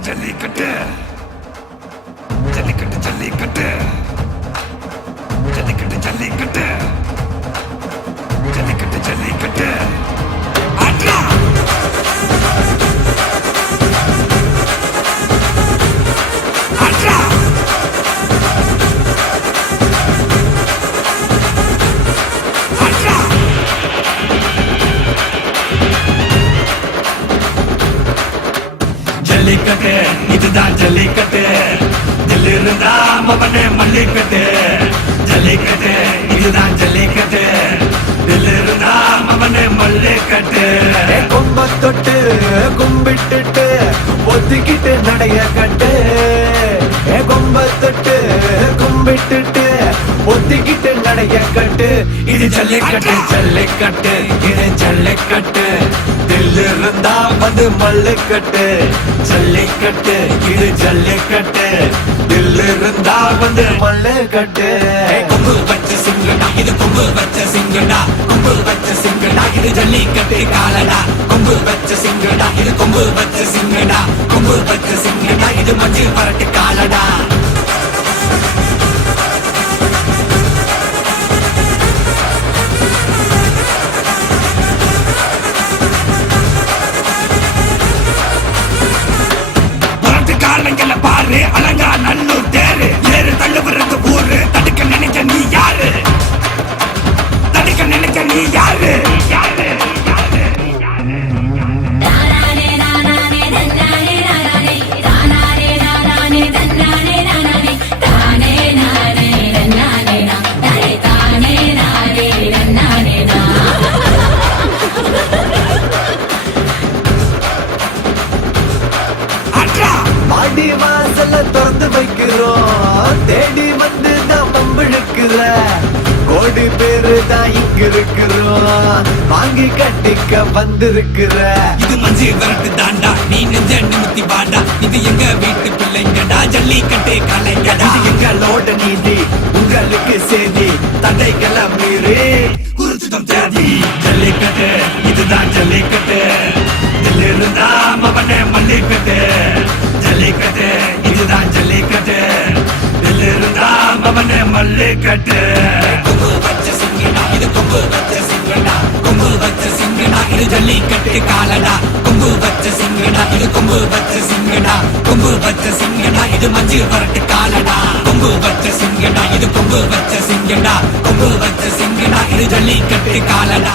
ஜல்லிக்கட்டு ஜல்லிக்கட்டு ஜல்லிக்கட்டு ஜல்லிக்கட்டு ஜல்லிக்கட்டு ஜல்லிக்கட்டு ஜல்லிக்கட்டு ஜல்லிக்கட்டு ஆட்ரா ஆட்ரா ஆட்ரா ஜல்லிக்கட்டு இதுதான் ஜல்லிக்கட்டு தில் இருந்தா மவனே மல்லிக்கட்டு ஜல்லிக்கட்டு இதுதான் ஜல்லிக்கட்டு தில் இருந்தா மவனே மல்லிக்கட்டு கொம்ப தொட்டு கும்பிட்டுட்டு ஒத்திக்கிட்டு நடைய கட்டு கொம்ப தொட்டு கும்பிட்டுட்டு ஒத்திக்கிட்டு நடைய கட்டு இது ஜல்லிக்கட்டு ஜல்லிக்கட்டு இது ஜல்லிக்கட்டு தில் இருந்தா வந்து மல்லுக்கட்டு ஜல்லிக்கட்டு இது ஜல்லிக்கட்டு தில் இருந்தா வந்து மல்லுக்கட்டு கொம்பு வச்ச சிங்கடா இது கொம்பு வச்ச சிங்கடா கொம்பு வச்ச சிங்கடா இது ஜல்லிக்கட்டு காலடா கொம்பு வச்ச சிங்கடா இது கொம்பு வச்ச சிங்கடா கொம்பு வச்ச சிங்கடா இது மஞ்சள் பரட்டு காலடா காலங்கள பாரு அலங்கா நல்லூர் தேரு ஏறு தள்ளுவரது ஊரு தடுக்க நினைக்க நீ யாரு தடுக்க நினைக்க நீ யாரு யாரு மாடி வாசல திறந்து வைக்கிறோம் தேடி வந்து தான் பம்பிழுக்கிற கோடி பேரு தான் இங்க இருக்கிறோம் வாங்கி கட்டிக்க வந்திருக்கிற இது மஞ்சி வரட்டு தாண்டா நீ நெஞ்ச நிமித்தி வாடா இது எங்க வீட்டு பிள்ளைங்கடா ஜல்லிக்கட்டு கலைங்கடா இது எங்களோட நீதி உங்களுக்கு செய்தி தடைகளை மீறி குறிச்சிட்டம் தேதி ஜல்லிக்கட்டு இதுதான் ஜல்லிக்கட்டு இதில் இருந்தா மவனே மல்லிக்கட்டு ஜல்லிக்கட்டு இதுதான் ஜல்லிக்கட்டு இதில் இருந்தா மவனே மல்லிக்கட்டு கொம்பு வச்ச சிங்கடா இது கொம்பு வச்ச சிங்கடா கொம்பு வச்ச சிங்கடா இது ஜல்லிக்கட்டு காலடா கொம்பு வச்ச சிங்கடா இது கொம்பு வச்ச சிங்கடா கொம்பு வச்ச சிங்கடா இது மஞ்சள் வரட்டு காலடா கொம்பு வச்ச சிங்கடா இது கொம்பு வச்ச சிங்கடா கொம்பு வச்ச சிங்கடா இது ஜல்லிக்கட்டு காலடா